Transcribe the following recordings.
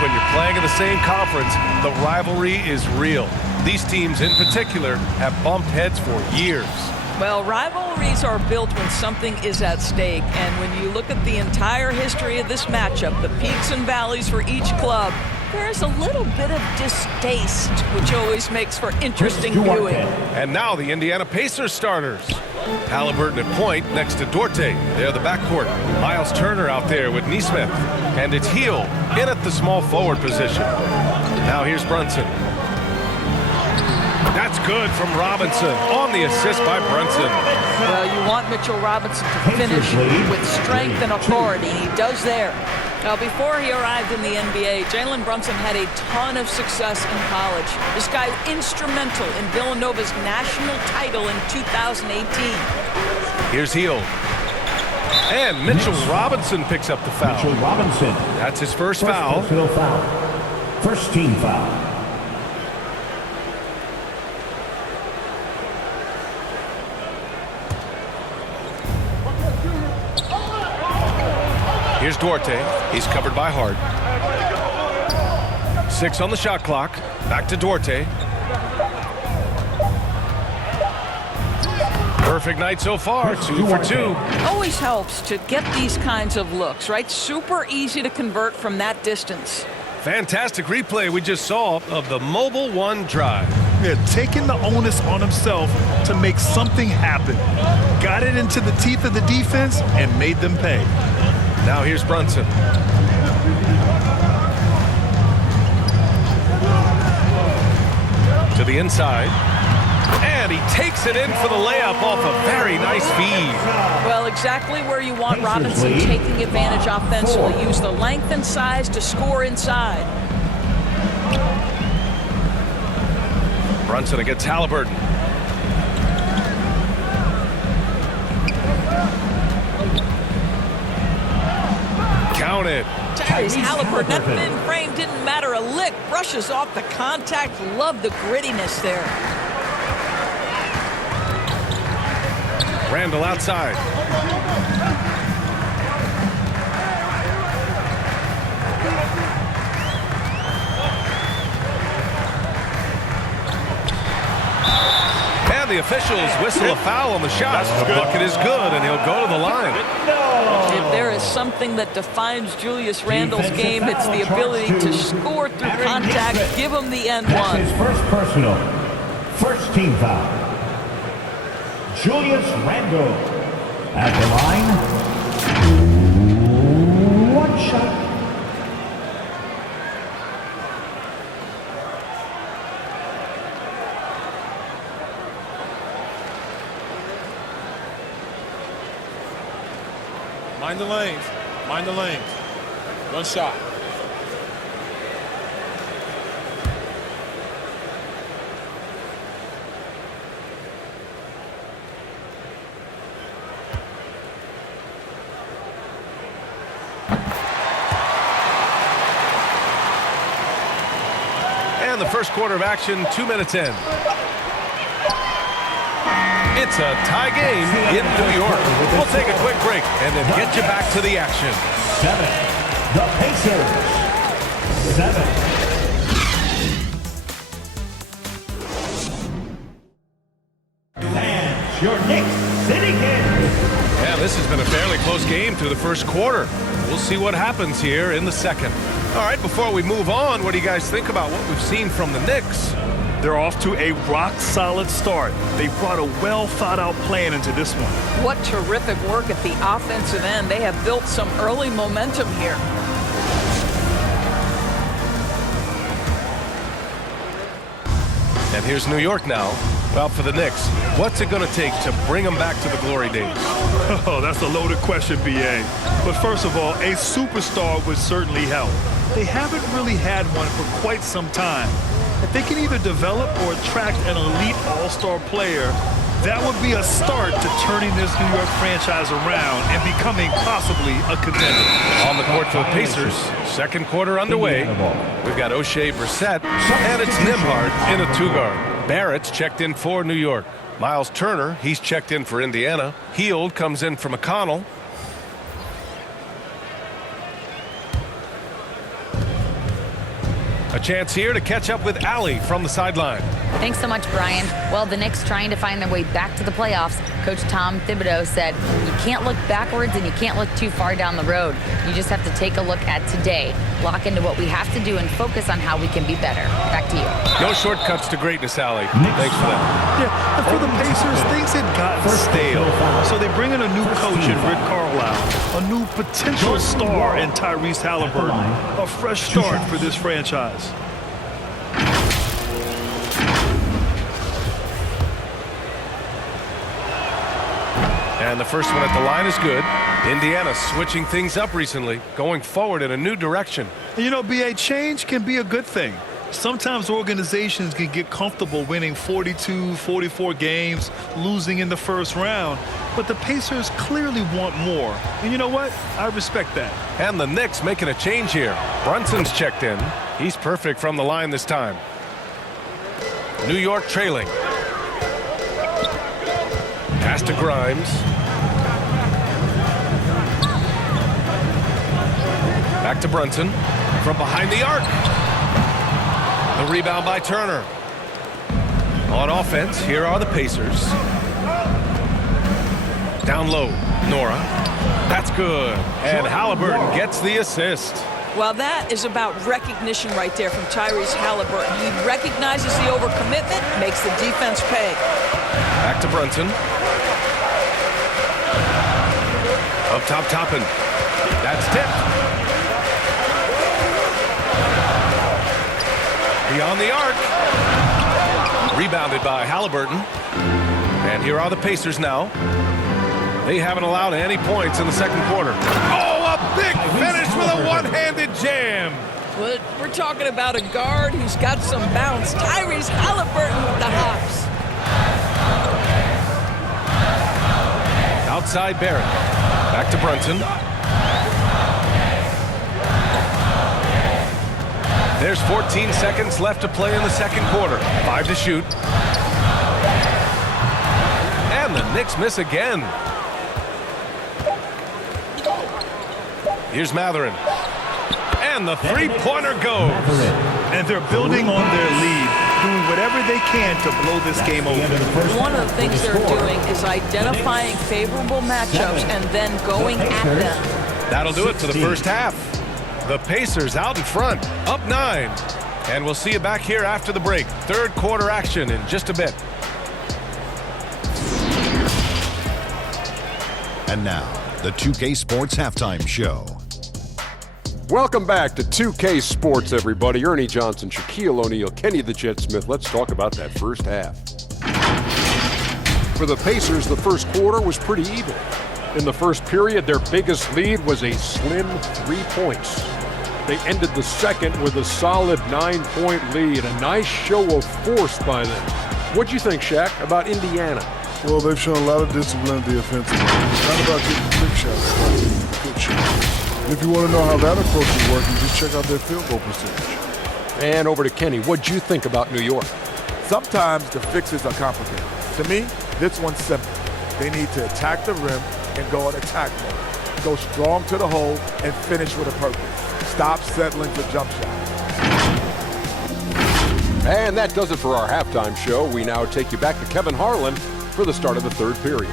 when you're playing in the same conference, the rivalry is real. These teams in particular have bumped heads for years. Well, rivalries are built when something is at stake, and when you look at the entire history of this matchup, the peaks and valleys for each club, there's a little bit of distaste, which always makes for interesting viewing. And now the Indiana Pacers starters. Halliburton at point next to Duarte. They're the backcourt. Miles Turner out there with Neesmith. And it's Hield in at the small forward position. Now here's Brunson. That's good from Robinson on the assist by Brunson. Well, you want Mitchell Robinson to finish with strength and authority. He does there. Now, before he arrived in the NBA, Jalen Brunson had a ton of success in college. This guy instrumental in Villanova's national title in 2018. Here's Hield. And Mitchell Robinson picks up the foul. Mitchell Robinson. That's his first foul. First team foul. Here's Duarte. He's covered by Hart. 6 on the shot clock. Back to Duarte. Perfect night so far. 2 for 2. Always helps to get these kinds of looks, right? Super easy to convert from that distance. Fantastic replay we just saw of the Mobile One drive. Yeah, taking the onus on himself to make something happen. Got it into the teeth of the defense and made them pay. Now here's Brunson. To the inside. And he takes it in for the layup off a very nice feed. Well, exactly where you want Robinson taking advantage offensively. Use the length and size to score inside. Brunson against Halliburton. Counted. Tyrese Halliburton, that thin frame didn't matter a lick. Brushes off the contact. Love the grittiness there. Randall outside. And the officials whistle a foul on the shot. The bucket is good, and he'll go to the line. If there is something that defines Julius Randle's game, it's the ability to score through contact. Give him the end one. His first personal. First team foul. Julius Randle at the line. One shot. Mind the lanes. Mind the lanes. One shot. And the first quarter of action, 2 minutes in. It's a tie game in New York. We'll take a quick break and then get you back to the action. 7. The Pacers. 7. And your Knicks City Kings. Yeah, this has been a fairly close game through the first quarter. We'll see what happens here in the second. All right, before we move on, what do you guys think about what we've seen from the Knicks? They're off to a rock-solid start. They brought a well-thought-out plan into this one. What terrific work at the offensive end. They have built some early momentum here. And here's New York now. Well, for the Knicks, what's it going to take to bring them back to the glory days? Oh, that's a loaded question, B.A. But first of all, a superstar would certainly help. They haven't really had one for quite some time. If they can either develop or attract an elite all-star player, that would be a start to turning this New York franchise around and becoming possibly a contender. On the court for the Pacers, second quarter underway. We've got O'Shea Brissett, and it's Nembhard in a 2-guard. Barrett's checked in for New York. Miles Turner, he's checked in for Indiana. Hield comes in for McConnell. A chance here to catch up with Allie from the sideline. Thanks so much, Brian. Well, the Knicks trying to find their way back to the playoffs. Coach Tom Thibodeau said, you can't look backwards and you can't look too far down the road. You just have to take a look at today, lock into what we have to do, and focus on how we can be better. Back to you. No shortcuts to greatness, Allie. Thanks for that. Yeah, and for the Pacers, things had gotten stale. So they bring in a new coach in Rick Carlisle, a new potential star in Tyrese Halliburton, a fresh start for this franchise. And the first one at the line is good. Indiana switching things up recently, going forward in a new direction. You know, B.A., change can be a good thing. Sometimes organizations can get comfortable winning 42, 44 games, losing in the first round. But the Pacers clearly want more. And you know what? I respect that. And the Knicks making a change here. Brunson's checked in. He's perfect from the line this time. New York trailing. Pass to Grimes. Back to Brunson. From behind the arc. The rebound by Turner. On offense, here are the Pacers. Down low, Nora. That's good. And Halliburton gets the assist. Well, that is about recognition right there from Tyrese Halliburton. He recognizes the overcommitment, makes the defense pay. Back to Brunson. Up top, Toppin. That's tipped. Beyond the arc. Rebounded by Halliburton. And here are the Pacers now. They haven't allowed any points in the second quarter. Oh, a big finish with a one-handed jam. But we're talking about a guard who's got some bounce. Tyrese Halliburton with the hops. Outside Barrett. Back to Brunson. There's 14 seconds left to play in the second quarter. 5 to shoot. And the Knicks miss again. Here's Matherin. And the three-pointer goes. And they're building on their lead, doing whatever they can to blow this game open. One of the things they're doing is identifying favorable matchups and then going at them. That'll do it for the first half. The Pacers out in front, up 9. And we'll see you back here after the break. Third quarter action in just a bit. And now, the 2K Sports Halftime Show. Welcome back to 2K Sports, everybody. Ernie Johnson, Shaquille O'Neal, Kenny the Jet Smith. Let's talk about that first half. For the Pacers, the first quarter was pretty even. In the first period, their biggest lead was a slim 3 points. They ended the second with a solid 9-point lead. A nice show of force by them. What'd you think, Shaq, about Indiana? Well, they've shown a lot of discipline at the offensive end. It's not about getting quick shots, it's about getting good shots. And if you want to know how that approach is working, just check out their field goal percentage. And over to Kenny. What'd you think about New York? Sometimes the fixes are complicated. To me, this one's simple. They need to attack the rim and go in attack mode. Go strong to the hole and finish with a purpose. Stop settling for jump shots. And that does it for our halftime show. We now take you back to Kevin Harlan for the start of the third period.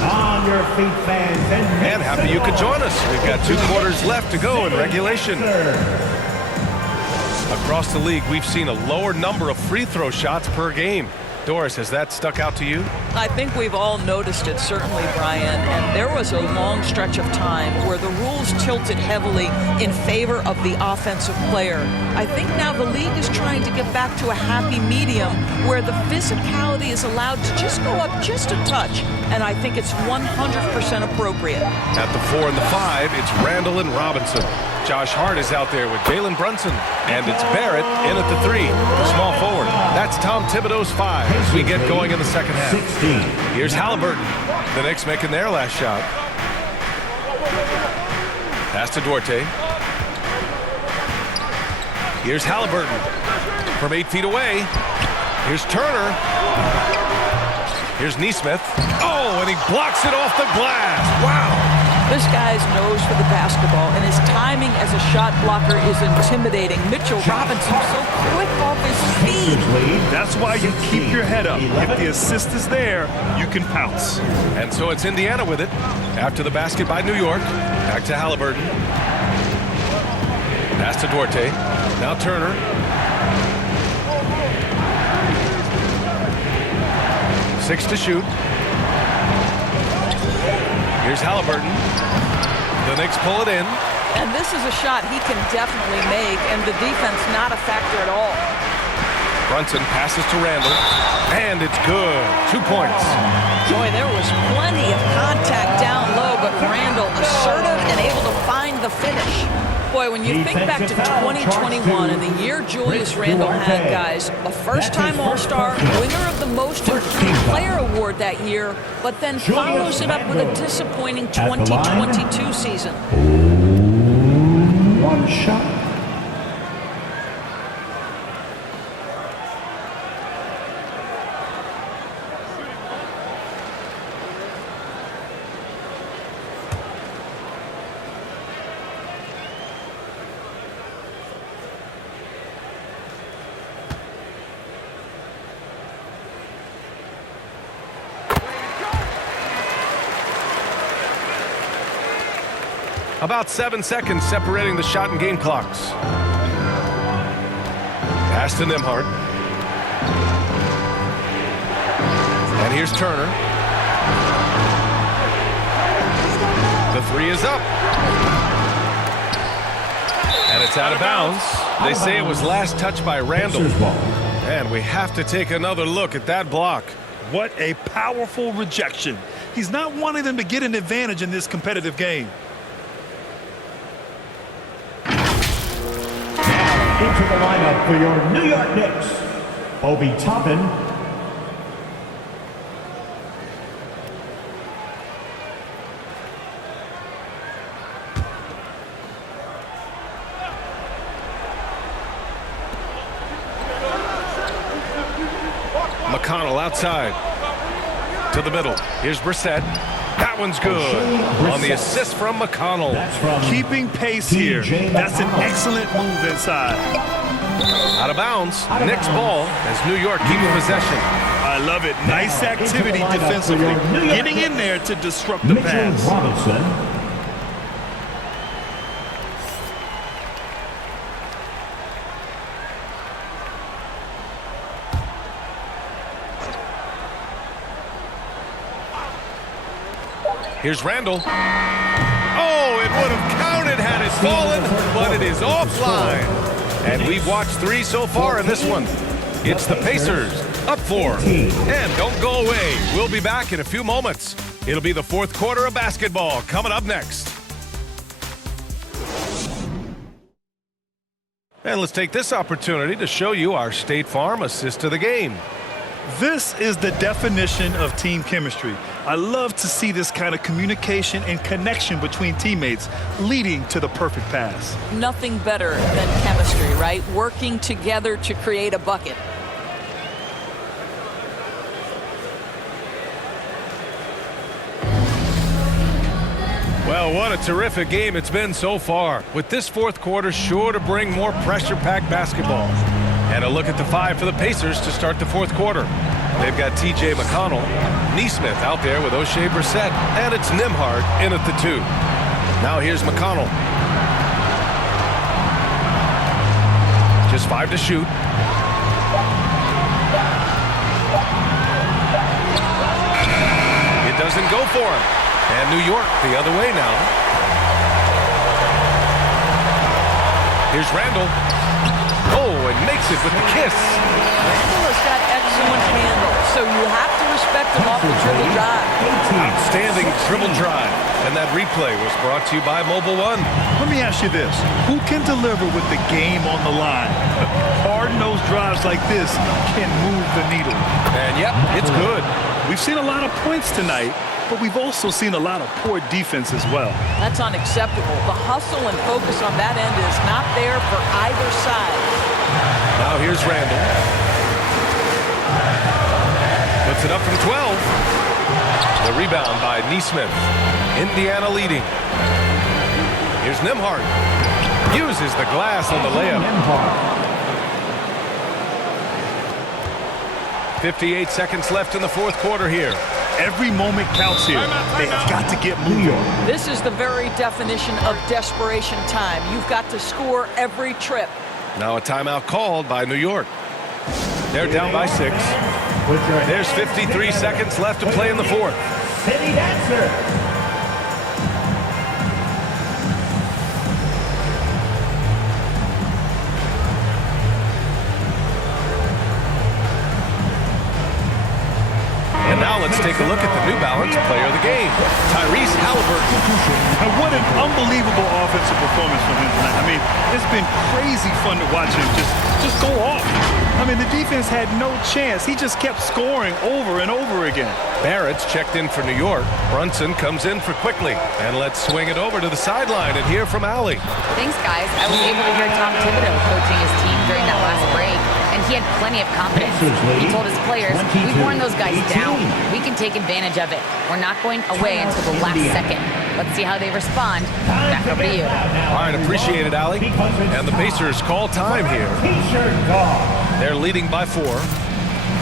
On your feet, fans. And happy you could join us. We've got 2 quarters left to go in regulation. Across the league, we've seen a lower number of free throw shots per game. Doris, has that stuck out to you? I think we've all noticed it, certainly, Brian. And there was a long stretch of time where the rules tilted heavily in favor of the offensive player. I think now the league is trying to get back to a happy medium where the physicality is allowed to just go up just a touch. And I think it's 100% appropriate. At the 4 and the 5, it's Randall and Robinson. Josh Hart is out there with Jalen Brunson. And it's Barrett in at the 3, small forward. That's Tom Thibodeau's 5 as we get going in the second half. 16. Here's Halliburton. The Knicks making their last shot. Pass to Duarte. Here's Halliburton from 8 feet away. Here's Turner. Here's Neesmith. Oh, and he blocks it off the glass. Wow. This guy's nose for the basketball, and his timing as a shot blocker is intimidating. Mitchell Robinson so quick off his feet. That's why you keep your head up. If the assist is there, you can pounce. And so it's Indiana with it. After the basket by New York. Back to Halliburton. Pass to Duarte. Now Turner. Six to shoot. Here's Halliburton. The Knicks pull it in. And this is a shot he can definitely make, and the defense not a factor at all. Brunson passes to Randall, and it's good. 2 points. Boy, there was plenty of contact down low, but Randall assertive and able to find the finish. Boy, when you think back to 2021 and the year Julius Randall had, guys, a first-time All-Star, winner of the Most Improved Player Award that year, but then follows it up with a disappointing 2022 season. One shot. About 7 seconds separating the shot and game clocks. Pass to Nembhard. And here's Turner. The three is up. And it's out of bounds. They say it was last touched by Randall. And we have to take another look at that block. What a powerful rejection. He's not wanting them to get an advantage in this competitive game. Into the lineup for your New York Knicks, Obi Toppin. McConnell outside. To the middle. Here's Brissett. That one's good on the assist from McConnell. Keeping pace here. That's an excellent move inside. Out of bounds. Knicks ball as New York keeps possession. I love it. Nice activity defensively. Getting in there to disrupt the pass. Robinson. Here's Randall. Oh, it would have counted had it fallen, but it is offline. And we've watched 3 so far in this one. It's the Pacers, up 4. And don't go away. We'll be back in a few moments. It'll be the fourth quarter of basketball coming up next. And let's take this opportunity to show you our State Farm assist to the game. This is the definition of team chemistry. I love to see this kind of communication and connection between teammates leading to the perfect pass. Nothing better than chemistry, right? Working together to create a bucket. Well, what a terrific game it's been so far, with this fourth quarter sure to bring more pressure-packed basketball. And a look at the 5 for the Pacers to start the fourth quarter. They've got T.J. McConnell, Neesmith out there with O'Shea Brissett, and it's Nembhard in at the 2. Now here's McConnell. Just 5 to shoot. It doesn't go for him. And New York the other way now. Here's Randall. Oh, and makes it with the kiss. Randall has got excellent handle, so you have to respect him off the dribble drive. Outstanding dribble drive. And that replay was brought to you by Mobile One. Let me ask you this. Who can deliver with the game on the line? Hard-nosed drives like this can move the needle. And yep, it's good. We've seen a lot of points tonight, but we've also seen a lot of poor defense as well. That's unacceptable. The hustle and focus on that end is not there for either side. Now here's Randall. puts it up from 12. The rebound by Neesmith. Indiana leading. Here's Nembhard. Uses the glass on the layup. 58 seconds left in the fourth quarter here. Every moment counts here. They've got to get moving. This is the very definition of desperation time. You've got to score every trip. Now a timeout called by New York. They're down by 6. There's 53 seconds left to play in the fourth. City Dancer. And now let's take a look at the New Balance player of the game, Tyrese Halliburton. And what an unbelievable offensive performance from him tonight. I mean, it's been crazy fun to watch him just go off. I mean, the defense had no chance. He just kept scoring over and over again. Barrett's checked in for New York. Brunson comes in for Quickly. And let's swing it over to the sideline and hear from Allie. Thanks, guys. I was able to hear Tom Thibodeau coaching his team during that last break, and he had plenty of confidence. He told his players, we've worn those guys down. We can take advantage of it. We're not going away until the last second. Let's see how they respond. Back up to you. All right, appreciate it, Allie. And the Pacers call time here. They're leading by 4.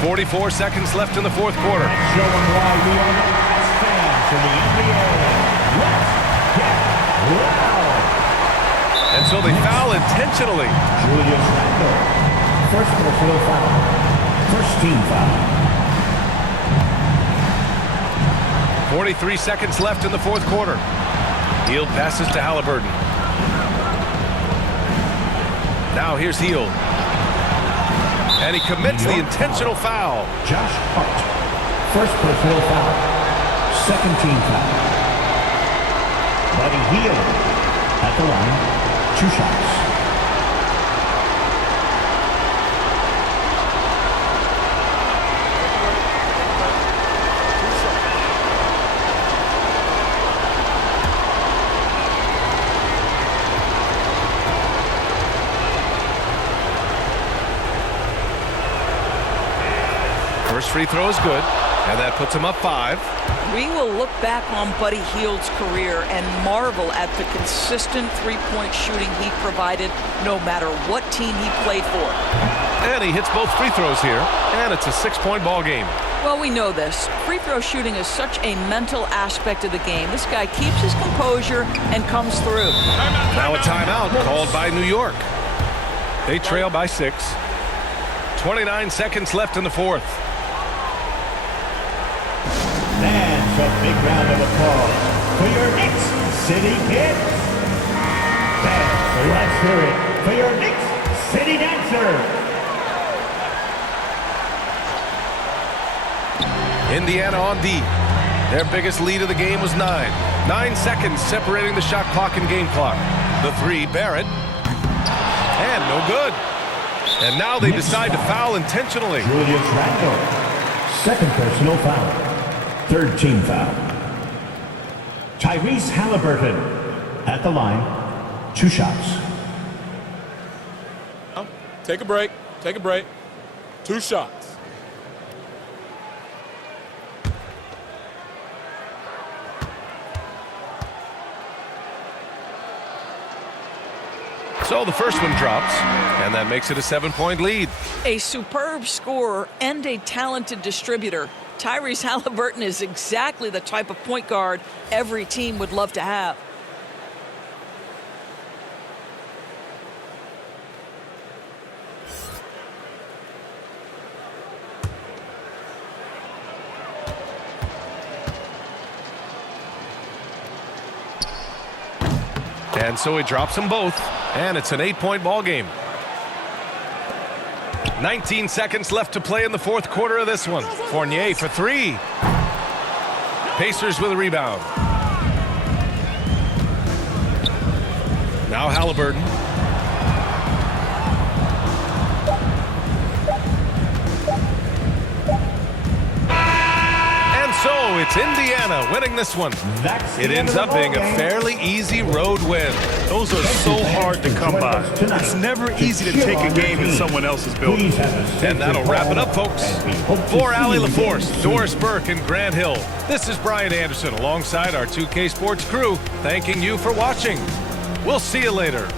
44 seconds left in the fourth quarter. Showing why we are the best fans in the NBA. Let's get loud. And so they foul intentionally. Julius Randle. First personal foul. First team foul. 43 seconds left in the fourth quarter. Hield passes to Halliburton. Now here's Hield. And he commits the intentional foul. Josh Hart. First personal foul. Second team foul. Buddy Hield at the line. 2 shots. First free throw is good, and that puts him up 5. We will look back on Buddy Hield's career and marvel at the consistent three-point shooting he provided no matter what team he played for. And he hits both free throws here, and it's a 6-point ball game. Well, we know this. Free throw shooting is such a mental aspect of the game. This guy keeps his composure and comes through. Now a timeout called by New York. They trail by 6. 29 seconds left in the fourth. And a big round of applause for your Knicks City Kids. And let's hear it for your Knicks City Dancer. Indiana on D. Their biggest lead of the game was 9. 9 seconds separating the shot clock and game clock. The 3, Barrett. And no good. And now they decide to foul intentionally. Julius Randle. Second personal foul. Third team foul. Tyrese Halliburton at the line. 2 shots. Take a break. Take a break. 2 shots. So the first one drops, and that makes it a 7-point lead. A superb scorer and a talented distributor. Tyrese Halliburton is exactly the type of point guard every team would love to have. And so he drops them both, and it's an 8-point ball game. 19 seconds left to play in the fourth quarter of this one. Fournier for 3. Pacers with a rebound. Now Halliburton. And so It's Indiana winning this one. It ends up being a fairly easy road win. Those are so hard to come by. It's never easy to take a game in someone else's building. And that'll wrap it up, folks. For Allie LaForce, Doris Burke, and Grant Hill, this is Brian Anderson alongside our 2K Sports crew, thanking you for watching. We'll see you later.